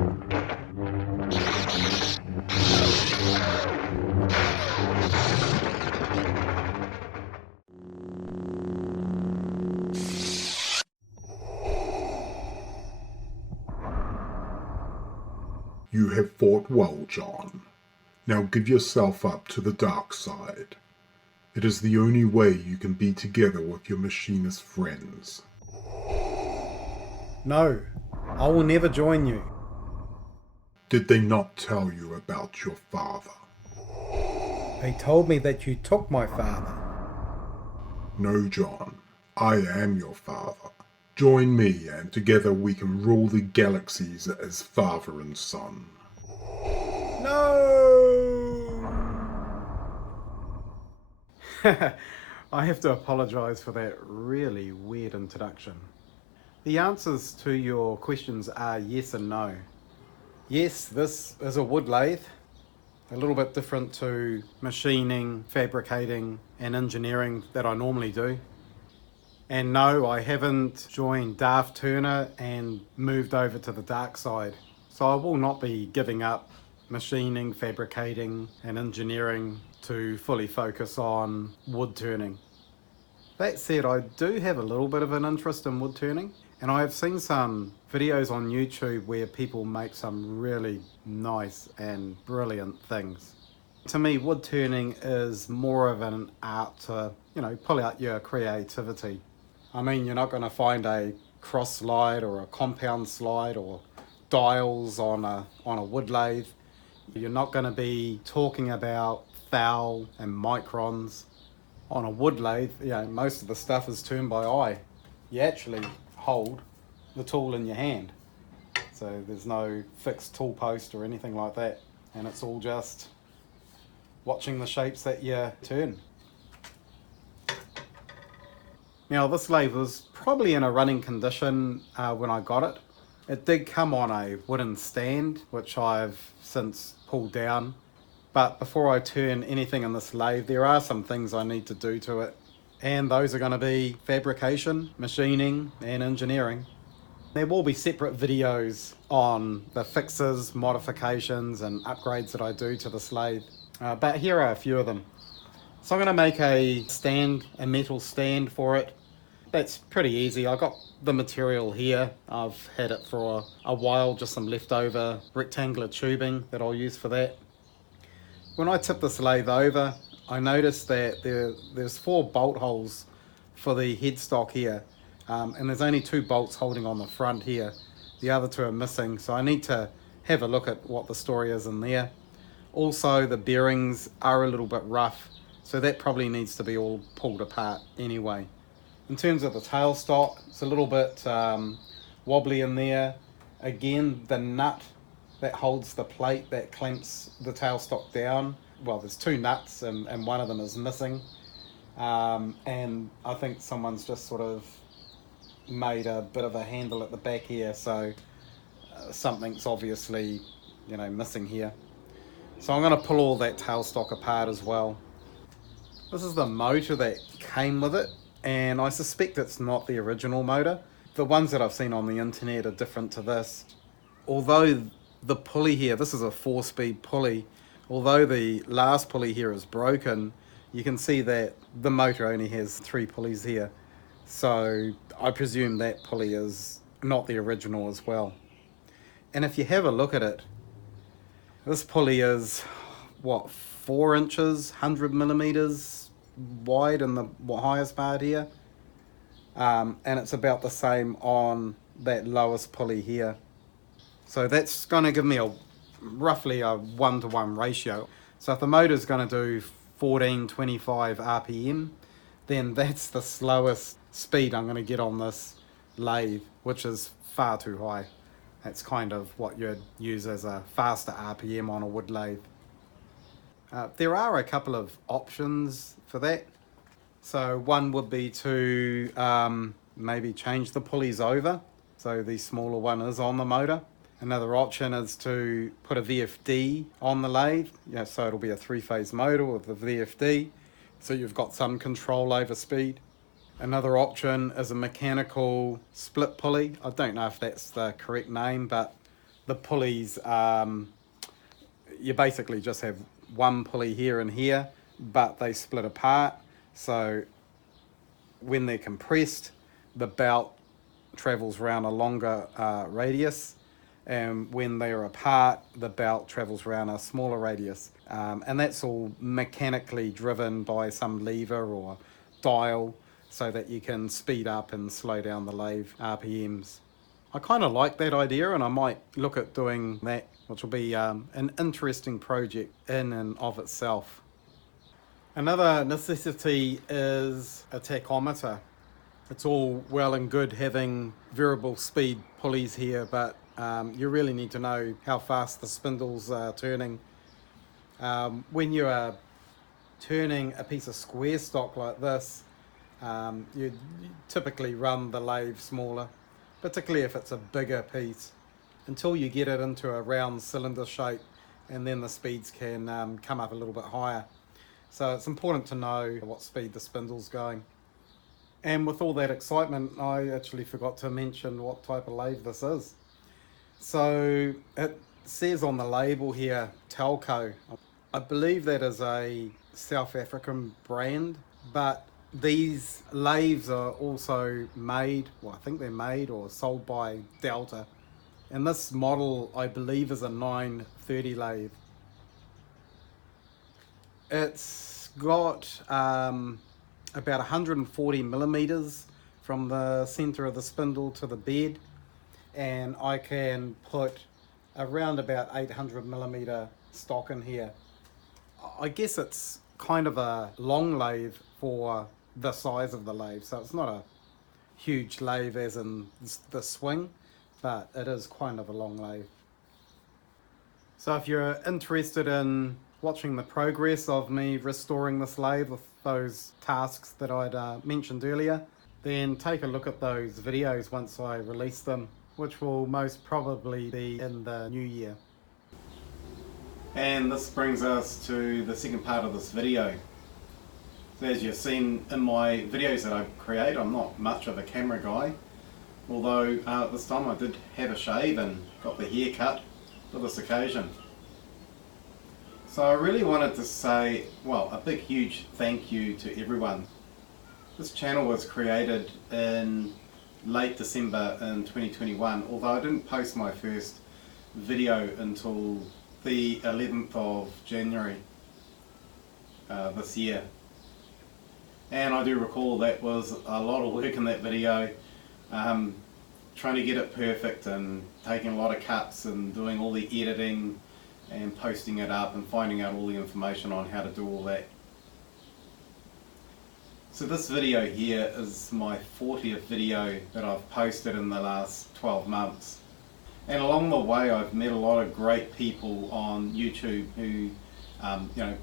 You have fought well, John. Now give yourself up to the dark side. It is the only way you can be together with your machinist friends. No, I will never join you. Did they not tell you about your father? They told me that you took my father. No, John. I am your father. Join me, and together we can rule the galaxies as father and son. No! I have to apologise for that really weird introduction. The answers to your questions are yes and no. Yes, this is a wood lathe, a little bit different to machining, fabricating and engineering that I normally do. And no, I haven't joined Darth Turner and moved over to the dark side. So I will not be giving up machining, fabricating and engineering to fully focus on wood turning. That said, I do have a little bit of an interest in wood turning, and I have seen some videos on YouTube where people make some really nice and brilliant things. To me, wood turning is more of an art to, pull out your creativity. I mean, you're not going to find a cross slide or a compound slide or dials on a wood lathe. You're not going to be talking about thou and microns. On a wood lathe, most of the stuff is turned by eye. You actually hold the tool in your hand. So there's no fixed tool post or anything like that. And it's all just watching the shapes that you turn. Now this lathe was probably in a running condition when I got it. It did come on a wooden stand, which I've since pulled down. But before I turn anything in this lathe, there are some things I need to do to it. And those are going to be fabrication, machining and engineering. There will be separate videos on the fixes, modifications and upgrades that I do to this lathe. But here are a few of them. So I'm going to make a metal stand for it. That's pretty easy. I got the material here. I've had it for a while, just some leftover rectangular tubing that I'll use for that. When I tip this lathe over, I noticed that there's 4 bolt holes for the headstock here, and there's only 2 bolts holding on the front here. The other 2 are missing, so I need to have a look at what the story is in there. Also, the bearings are a little bit rough, so that probably needs to be all pulled apart anyway. In terms of the tailstock, it's a little bit wobbly in there. Again, the nut that holds the plate that clamps the tailstock down, well, there's 2 nuts and one of them is missing. And I think someone's just sort of made a bit of a handle at the back here, so something's obviously, missing here. So I'm going to pull all that tailstock apart as well. This is the motor that came with it, and I suspect it's not the original motor. The ones that I've seen on the internet are different to this. Although the pulley here, this is a 4-speed pulley, although the last pulley here is broken, you can see that the motor only has 3 pulleys here. So I presume that pulley is not the original as well. And if you have a look at it, this pulley is, 4 inches, 100 millimeters wide in the highest part here. And it's about the same on that lowest pulley here. So that's going to give me roughly a 1-to-1 ratio. So if the motor's going to do 1425 RPM, then that's the slowest speed I'm going to get on this lathe, which is far too high. That's kind of what you'd use as a faster RPM on a wood lathe. There are a couple of options for that. So one would be to maybe change the pulleys over, so the smaller one is on the motor. Another option is to put a VFD on the lathe, so it'll be a 3-phase motor with the VFD, so you've got some control over speed. Another option is a mechanical split pulley. I don't know if that's the correct name, but the pulleys, you basically just have one pulley here and here, but they split apart. So when they're compressed, the belt travels around a longer radius, and when they're apart, the belt travels around a smaller radius. And that's all mechanically driven by some lever or dial, so that you can speed up and slow down the lathe RPMs. I kind of like that idea, and I might look at doing that, which will be an interesting project in and of itself. Another necessity is a tachometer. It's all well and good having variable speed pulleys here, but you really need to know how fast the spindles are turning. When you are turning a piece of square stock like this, you typically run the lathe smaller, particularly if it's a bigger piece, until you get it into a round cylinder shape, and then the speeds can come up a little bit higher. So it's important to know what speed the spindle's going. And with all that excitement, I actually forgot to mention what type of lathe this is. So it says on the label here, Telco. I believe that is a South African brand, but these lathes are also made, well, I think they're made or sold by Delta. And this model, I believe, is a 930 lathe. It's got about 140 millimeters from the center of the spindle to the bed, and I can put around about 800 millimeter stock in here. I guess it's kind of a long lathe for the size of the lathe, so it's not a huge lathe as in the swing, but it is kind of a long lathe. So if you're interested in watching the progress of me restoring this lathe with those tasks that I'd mentioned earlier, then take a look at those videos once I release them, which will most probably be in the new year. And this brings us to the second part of this video. So as you've seen in my videos that I create, I'm not much of a camera guy, although this time I did have a shave and got the hair cut for this occasion. So I really wanted to say, well, a big huge thank you to everyone. This channel was created in late December in 2021, although I didn't post my first video until the 11th of January this year. And I do recall that was a lot of work in that video, trying to get it perfect and taking a lot of cuts and doing all the editing and posting it up and finding out all the information on how to do all that. So this video here is my 40th video that I've posted in the last 12 months. And along the way I've met a lot of great people on YouTube who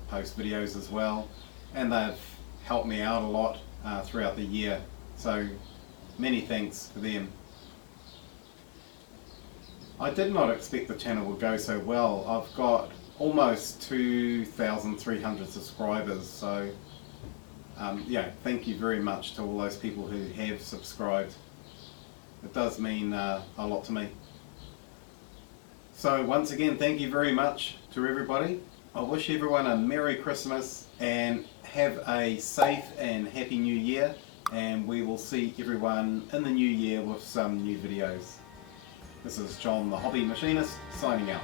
post videos as well, and they've helped me out a lot throughout the year. So many thanks to them. I did not expect the channel would go so well. I've got almost 2,300 subscribers, so thank you very much to all those people who have subscribed. It does mean a lot to me. So once again, thank you very much to everybody. I wish everyone a Merry Christmas and have a safe and happy New Year, and we will see everyone in the new year with some new videos. This is John the Hobby Machinist signing out.